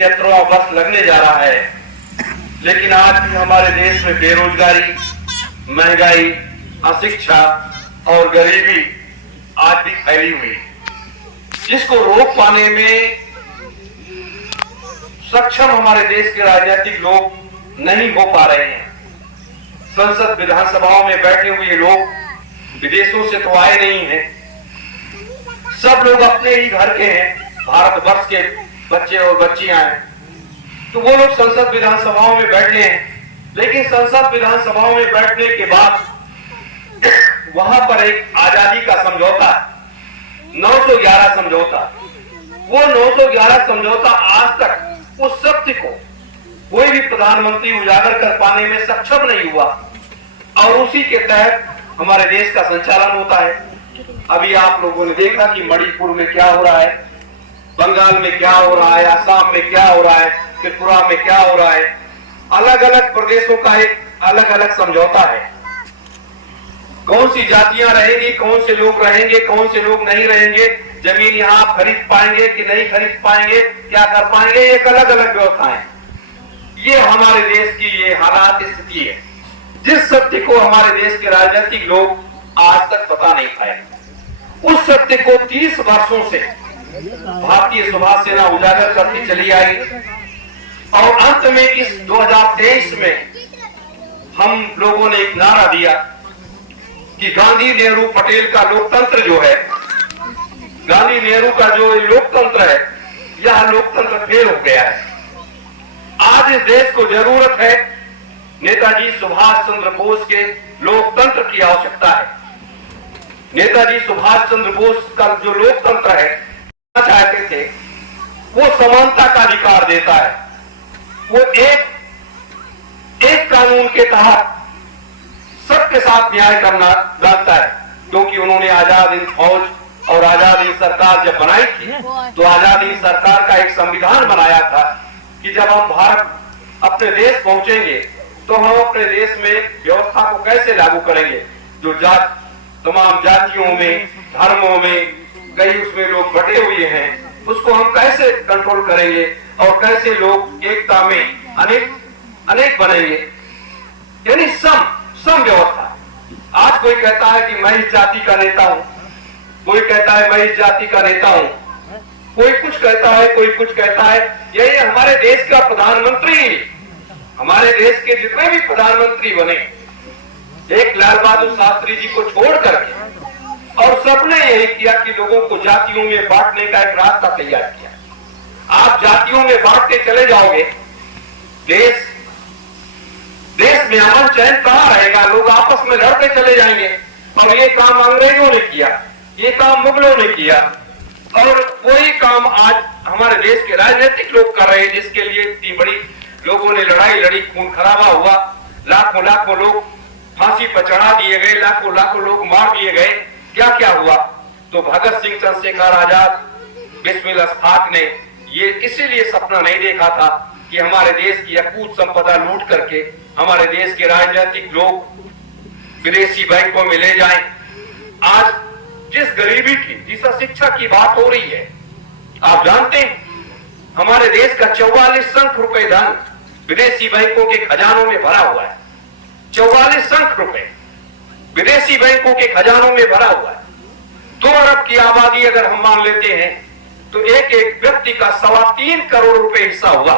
17वां वर्ष लगने जा रहा है, लेकिन आज भी हमारे देश में बेरोजगारी, महंगाई, अशिक्षा और गरीबी आज भी फैली हुई है, जिसको रोक पाने में सक्षम हमारे देश के राजनीतिक लोग नहीं हो पा रहे हैं। संसद विधानसभाओं में बैठे हुए लोग विदेशों से तो आए नहीं हैं, सब लोग अपने ही घर के हैं, भारतवर्ष के बच्चे और बच्चियां हैं, तो वो लोग संसद विधानसभाओं में बैठे हैं। लेकिन संसद विधानसभाओं में बैठने के बाद वहां पर एक आजादी का समझौता, 911 समझौता, वो 911 समझौता आज तक उस सत्य को कोई भी प्रधानमंत्री उजागर कर पाने में सक्षम नहीं हुआ, और उसी के तहत हमारे देश का संचालन होता है। अभी आप लोगों ने देखा कि मणिपुर में क्या हो रहा है, बंगाल में क्या हो रहा है, असम में क्या हो रहा है, त्रिपुरा में क्या हो रहा है। अलग अलग प्रदेशों का एक अलग अलग समझौता है। कौन सी जातियां रहेंगी, कौन से लोग रहेंगे, कौन से लोग नहीं रहेंगे, जमीन यहाँ आप खरीद पाएंगे कि नहीं खरीद पाएंगे, क्या कर पाएंगे, एक अलग अलग व्यवस्थाएं। ये हमारे देश की ये हालात स्थिति है, जिस सत्य को हमारे देश के राजनीतिक लोग आज तक बता नहीं पाए। उस सत्य को 30 वर्षों से भारतीय सुभाष सेना उजागर करती चली आई, और अंत में इस 2023 में हम लोगों ने एक नारा दिया कि गांधी नेहरू पटेल का लोकतंत्र जो है, गांधी नेहरू का जो लोकतंत्र है, यह लोकतंत्र फेल हो गया है। आज इस देश को जरूरत है नेताजी सुभाष चंद्र बोस के लोकतंत्र की आवश्यकता है। नेताजी सुभाष चंद्र बोस का जो लोकतंत्र है चाहते थे, वो समानता का अधिकार देता है। वो एक कानून के तहत सबके साथ न्याय करना जानता है, क्योंकि उन्होंने आजाद हिंद फौज और आजाद हिंद सरकार जब बनाई थी, तो आजाद हिंद सरकार का एक संविधान बनाया था कि जब हम भारत अपने देश पहुंचेंगे तो हम अपने देश में व्यवस्था को कैसे लागू करेंगे। जो तमाम जातियों में, धर्मों में कई उसमें लोग बटे हुए हैं, उसको हम कैसे कंट्रोल करेंगे और कैसे लोग एकता में अनेक बनेंगे, यानी सम व्यवस्था। आज कोई कहता है कि मैं इस जाति का नेता हूं, कोई कहता है मैं इस जाति का नेता हूं, कोई कुछ कहता है, कोई कुछ कहता है। यही हमारे देश का प्रधानमंत्री, हमारे देश के जितने भी प्रधानमंत्री बने, एक लाल बहादुर शास्त्री जी को छोड़ करके, और सबने यही किया कि लोगों को जातियों में बांटने का एक रास्ता तैयार किया। आप जातियों में बांटते चले जाओगे, देश में अमन चैन कहां रहेगा, लोग आपस में लड़ते चले जाएंगे। और ये काम अंग्रेजों ने किया, ये काम मुगलों ने किया, और वही काम आज हमारे देश के राजनीतिक लोग कर रहे हैं, जिसके लिए इतनी बड़ी लोगों ने लड़ाई लड़ी, खून खराबा हुआ, लाखों लोग फांसी पर चढ़ा दिए गए, लाखों लोग मार दिए गए। क्या क्या हुआ? तो भगत सिंह, चंद्रशेखर आजाद, बिस्मिल अस्ताक ने ये इसीलिए सपना नहीं देखा था कि हमारे देश की अकूत संपदा लूट करके हमारे देश के राजनीतिक लोग विदेशी बैंकों में ले जाएं। आज जिस गरीबी की, जिस अशिक्षा की बात हो रही है, आप जानते हैं हमारे देश का 44 लाख रुपए धन विदेशी बैंकों के खजानों में भरा हुआ है। 44 लाख रुपए विदेशी बैंकों के खजानों में भरा हुआ है। 2 अरब की आबादी अगर हम मान लेते हैं तो एक एक व्यक्ति का 3.25 करोड़ रुपए हिस्सा हुआ।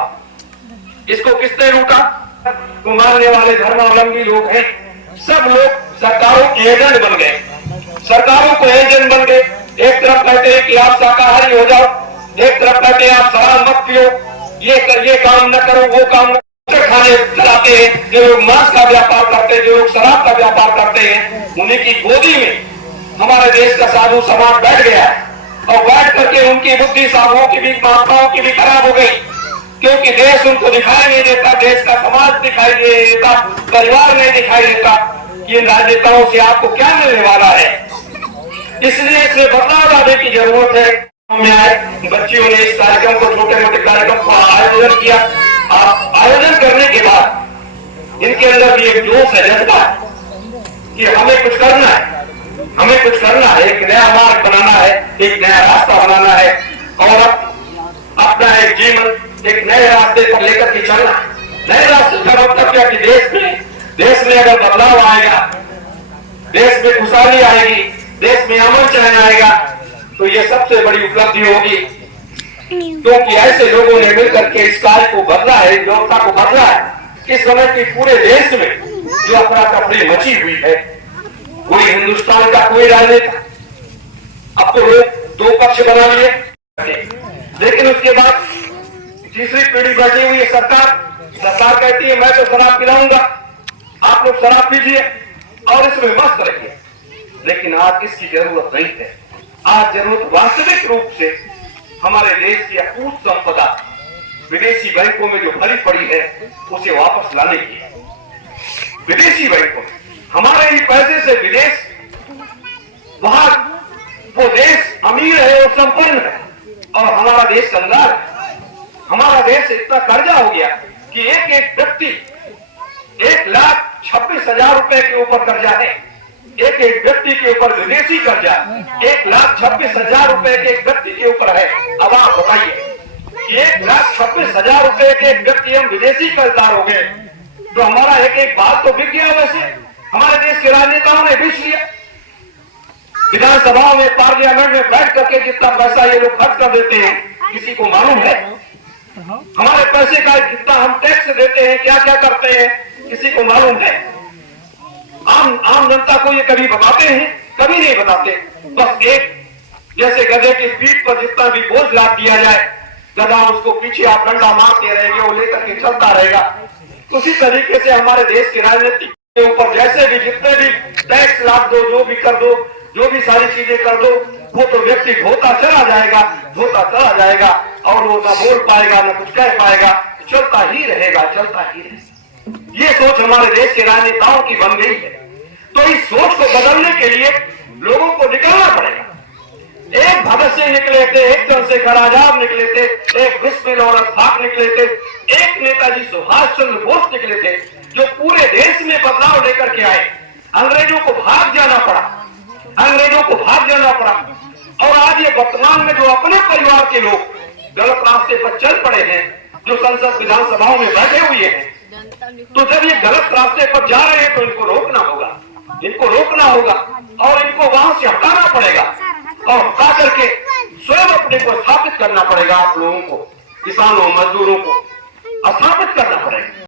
इसको किसने लूटा? तो मारने वाले धर्मावलंबी लोग हैं, सब लोग सरकारों के एजेंट बन गए, सरकारों को एजेंट बन गए। एक तरफ कहते हैं कि आप शाकाहारी हो जाओ, एक तरफ कहते हैं आप शराब मत पियो, ये काम न करो, वो काम खाने चलाते हैं। जो लोग मांस का व्यापार करते हैं, जो लोग शराब का व्यापार करते हैं, उन्हीं की गोदी में हमारे देश का साधु समाज बैठ गया है, और बैठ करके उनकी बुद्धि साधुओं की भी, महात्माओं की भी खराब हो गई, क्योंकि देश उनको दिखाई नहीं देता, देश का समाज दिखाई नहीं देता, परिवार नहीं दिखाई देता कि इन राजनेताओं से आपको क्या मिलने वाला है। इसलिए इसमें बदलाव लाने की जरूरत है। में आए बच्चियों ने इस कार्यक्रम को, छोटे मोटे कार्यक्रम का आयोजन किया। आयोजन करने के बाद इनके अंदर भी एक जोश है, जज्बा कि हमें कुछ करना है, हमें कुछ करना है, एक नया मार्ग बनाना है, एक नया रास्ता बनाना है, और अपना एक जीवन एक नए रास्ते पर लेकर के चलना। नए रास्ते का मतलब क्या कि देश में अगर बदलाव आएगा, देश में खुशहाली आएगी, देश में अमन चैन आएगा, तो ये सबसे बड़ी उपलब्धि होगी। क्योंकि ऐसे लोगों ने मिलकर के इस कार्य को बदला है, व्यवस्था को बदला है। इस समय की पूरे देश में जो अफरा तफरी मची हुई है, कोई हिंदुस्तान का कोई राजनेता, अब तो लोग दो पक्ष बना लिए, लेकिन उसके बाद तीसरी पीढ़ी बैठी हुई है सरकार कहती है मैं तो शराब पिलाऊंगा, आप लोग शराब पीजिए और इसमें मस्त रहिए। लेकिन आज इसकी जरूरत नहीं है। आज जरूरत वास्तविक रूप से हमारे देश की अकूत संपदा विदेशी बैंकों में जो भरी पड़ी है उसे वापस लाने की है। विदेशी बैंकों में हमारे ही पैसे से विदेश, वहां वो देश अमीर है और संपन्न है और हमारा देश कंगाल है। हमारा देश इतना कर्जा हो गया कि एक एक व्यक्ति 1,26,000 रुपए के ऊपर कर्जा है। एक एक व्यक्ति के ऊपर विदेशी कर्जा 1,26,000 रुपए के एक व्यक्ति के ऊपर है। अब आप बताइए कि 1,26,000 रुपए के एक व्यक्ति हम विदेशी कर्जदार हो गए तो हमारा एक एक बात तो बिक गया। वैसे हमारे देश के राजनेताओं ने बेच लिया। विधानसभा में, पार्लियामेंट में बैठ करके जितना पैसा ये लोग खर्च कर देते हैं किसी को मालूम है? हमारे पैसे का कितना हम टैक्स देते हैं, क्या क्या करते हैं, किसी को मालूम है? आम जनता को ये कभी बताते हैं? कभी नहीं बताते। बस एक जैसे गधे की पीठ पर जितना भी बोझ लाद दिया जाए, गधा उसको पीछे आप डंडा मारते रहेंगे, वो लेकर के चलता रहेगा। उसी तरीके से हमारे देश की राजनीति के ऊपर जैसे भी जितने भी टैक्स लाद दो, जो भी कर दो, जो भी सारी चीजें कर दो, वो तो व्यक्ति धोता चला जाएगा और वो ना बोल पाएगा, ना कुछ कह पाएगा, चलता ही रहेगा। ये सोच हमारे देश के राजनेताओं की बन गई है। तो इस सोच को बदलने के लिए लोगों को निकलना पड़ेगा। एक भगत सिंह निकले थे, एक चंद्रशेखर आजाद निकले थे, एक बिस्मिल और अशफाक निकले थे, एक नेताजी सुभाष चंद्र बोस निकले थे, जो पूरे देश में बदलाव लेकर के आए। अंग्रेजों को भाग जाना पड़ा और आज ये वर्तमान में जो अपने परिवार के लोग गलत रास्ते पर चल पड़े हैं, जो संसद विधानसभाओं में बैठे हुए हैं, तो जब ये गलत रास्ते पर जा रहे हैं तो इनको रोकना होगा और इनको वहां से हटाना पड़ेगा और हटा करके स्वयं अपने को स्थापित करना पड़ेगा। आप लोगों को, किसानों, मजदूरों को स्थापित करना पड़ेगा।